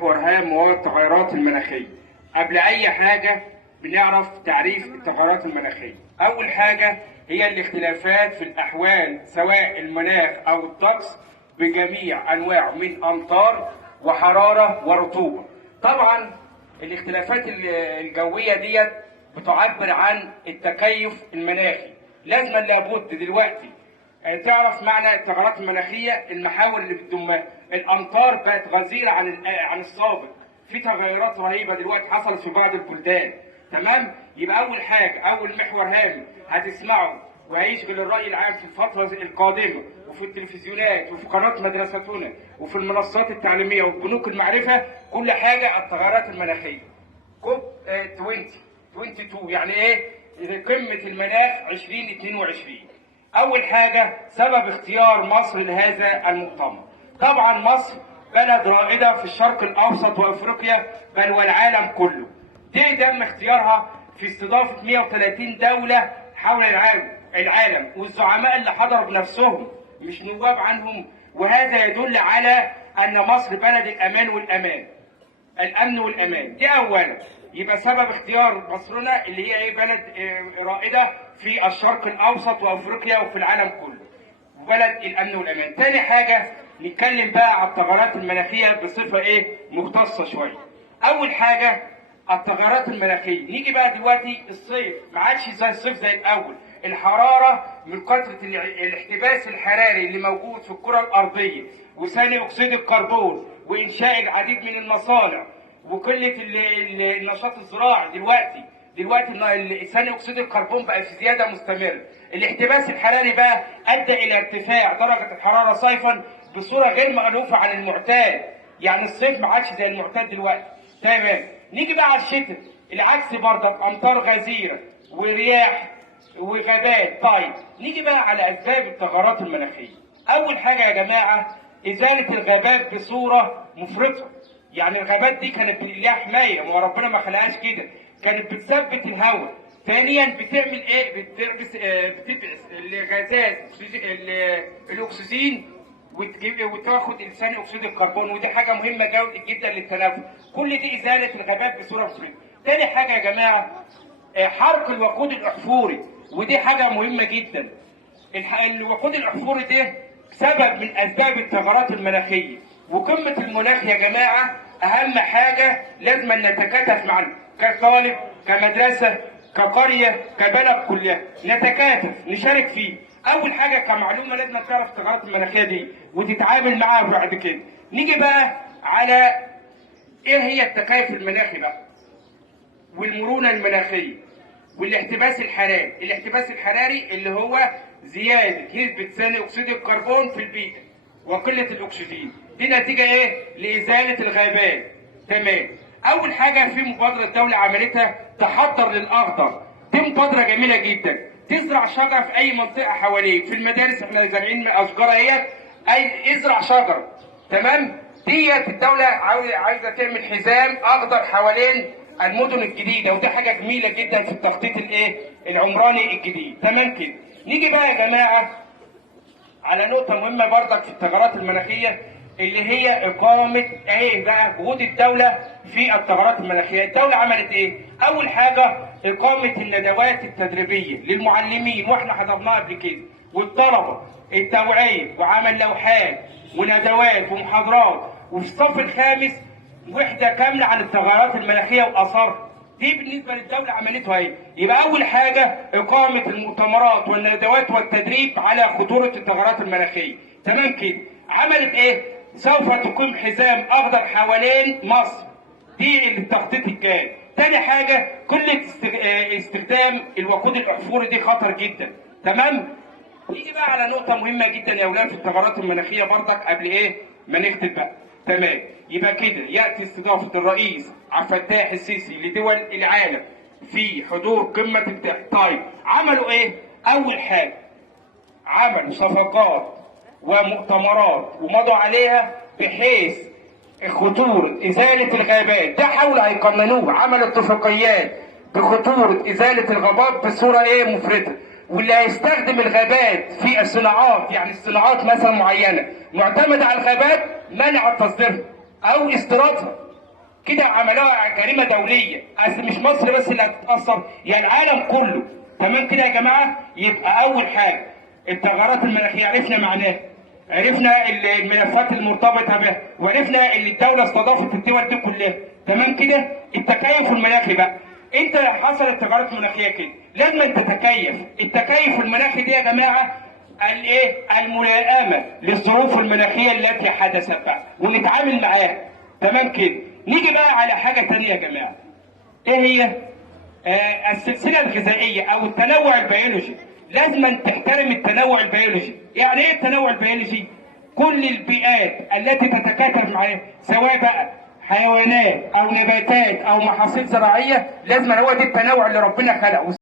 محور هام وهو التغيرات المناخية. قبل أي حاجة بنعرف تعريف التغيرات المناخية. أول حاجة هي الاختلافات في الأحوال سواء المناخ أو الطقس بجميع أنواعه من أمطار وحرارة ورطوبة. طبعا الاختلافات الجوية ديت بتعبر عن التكيف المناخي. لازم لابد دلوقتي تعرف معنى التغيرات المناخيه، المحاور اللي بتضمها. الامطار بقت غزيره عن السابق، في تغيرات رهيبه دلوقتي حصلت في بعض البلدان. تمام؟ يبقى اول حاجه، اول محور هام هتسمعه وهيشغل الراي العام في الفتره القادمه وفي التلفزيونات وفي قناه مدرستنا وفي المنصات التعليميه وفي بنوك المعرفه، كل حاجه التغيرات المناخيه. كوب 2022 يعني ايه؟ قمه المناخ 2022. أول حاجة سبب اختيار مصر لهذا المؤتمر. طبعا مصر بلد رائدة في الشرق الأوسط وأفريقيا بل والعالم كله. تم اختيارها في استضافة 130 دولة حول العالم، والزعماء اللي حضروا بنفسهم مش نواب عنهم، وهذا يدل على أن مصر بلد الأمن والأمان. دي أولا. يبقى سبب اختيار مصرنا اللي هي ايه؟ بلد رائده في الشرق الاوسط وافريقيا وفي العالم كله، وبلد الامن والامان. تاني حاجه نتكلم بقى على التغيرات المناخيه بصفه ايه؟ مختصه شويه. اول حاجه التغيرات المناخيه. نيجي بقى دلوقتي الصيف ما عادش زي الصيف زي الاول. الحراره من كثره الاحتباس الحراري اللي موجود في الكره الارضيه وثاني اكسيد الكربون وانشاء العديد من المصانع وقله النشاط الزراعي. دلوقتي ثاني اكسيد الكربون بقى في زياده مستمره. الاحتباس الحراري بقى ادى الى ارتفاع درجه الحراره صيفا بصوره غير مألوفه عن المعتاد. يعني الصيف ما عادش زي المعتاد دلوقتي. تمام. نيجي بقى على الشتاء، العكس برضك، امطار غزيره ورياح وغابات. طيب نيجي بقى على اسباب التغيرات المناخيه. اول حاجه يا جماعه ازاله الغابات بصوره مفرطه. يعني الغابات دي كانت ليها حمايه، ما ربنا ما خلقهاش كده، كانت بتثبت الهواء. ثانيا بتعمل ايه؟ بتبعث الغازات الاكسجين وتاخد ثاني اكسيد الكربون، ودي حاجه مهمه جدا للتنفس. كل دي ازاله الغابات بصوره مفرطه. ثاني حاجه يا جماعه حرق الوقود الاحفوري، ودي حاجه مهمه جدا. الوقود الاحفوري ده سبب من اسباب التغيرات المناخيه. وقمه المناخ يا جماعه اهم حاجه لازم نتكاتف معانا كطالب كمدرسه كقريه كبلد كلها، نتكاتف نشارك فيه. اول حاجه كمعلومه لازم تعرف التغيرات المناخيه دي وتتعامل معاها بعد كده. نيجي بقى على ايه هي التكيف المناخي بقى والمرونه المناخيه والاحتباس الحراري. الاحتباس الحراري اللي هو زياده نسبه ثاني اكسيد الكربون في البيئه وقله الاكسجين، دي نتيجه ايه؟ لازاله الغابات. تمام. اول حاجه في مبادره الدوله عملتها تحضر للاخضر. دي مبادره جميله جدا. تزرع شجر في اي منطقه حواليك. في المدارس احنا زارعين اشجار اهي، اي ازرع شجر. تمام. ديت الدوله عايزه تعمل حزام اخضر حوالين المدن الجديده، ودي حاجه جميله جدا في التخطيط العمراني الجديد. تمام كده. نيجي بقى يا جماعه على نقطه مهمه برضك في التغيرات المناخيه اللي هي اقامه ايه بقى؟ جهود الدوله في التغيرات المناخيه. الدوله عملت ايه؟ اول حاجه اقامه الندوات التدريبيه للمعلمين، واحنا حضرناها قبل كده، والطلبه، التوعيه وعمل لوحات وندوات ومحاضرات. وفي الصف الخامس وحده كامله عن التغيرات المناخيه واثارها. دي بالنسبه للدوله عملتها ايه؟ يبقى اول حاجه اقامه المؤتمرات والندوات والتدريب على خطوره التغيرات المناخيه. تمام كده. عملت ايه؟ سوف تقيم حزام اخضر حوالين مصر. دي التخطيط الجاي. تاني حاجه كل استخدام الوقود الاحفوري دي خطر جدا. تمام؟ نيجي بقى على نقطه مهمه جدا يا اولاد في التغيرات المناخيه برضك قبل ايه ما نكتب بقى. تمام. يبقى كده ياتي استضافه الرئيس عبد الفتاح السيسي لدول العالم في حضور قمه التحت. طيب عملوا ايه؟ اول حاجه عملوا صفقات ومؤتمرات ومضوا عليها بحيث خطورة إزالة الغابات. ده حاولوا هيقننوه، عملوا اتفاقيات بخطورة إزالة الغابات بصورة مفرطة. واللي هيستخدم الغابات في الصناعات، يعني الصناعات مثلا معينة معتمدة على الغابات، منع تصديرها أو استيرادها. كده عملوها جريمه دوليه، اصل مش مصر بس اللي هتتاثر، يعني العالم كله. تمام كده يا جماعه؟ يبقى اول حاجه التغيرات المناخيه عرفنا معناها، عرفنا الملفات المرتبطه بها، وعرفنا ان الدوله استضافت الدول دي كلها. تمام كده؟ التكيف المناخي بقى، انت حصلت تغيرات مناخيه كده لازم انت تتكيف. التكيف المناخي دي يا جماعه الايه؟ الملائمه للظروف المناخيه التي حدثت بقى ونتعامل معاها. تمام كده؟ نيجي بقى على حاجه ثانيه يا جماعه، ايه هي؟ السلسله الغذائيه او التنوع البيولوجي. لازم تحترم التنوع البيولوجي. يعني ايه التنوع البيولوجي؟ كل البيئات التي تتكاثر معاها سواء بقى حيوانات او نباتات او محاصيل زراعيه، لازم هو ده التنوع اللي ربنا خلقه.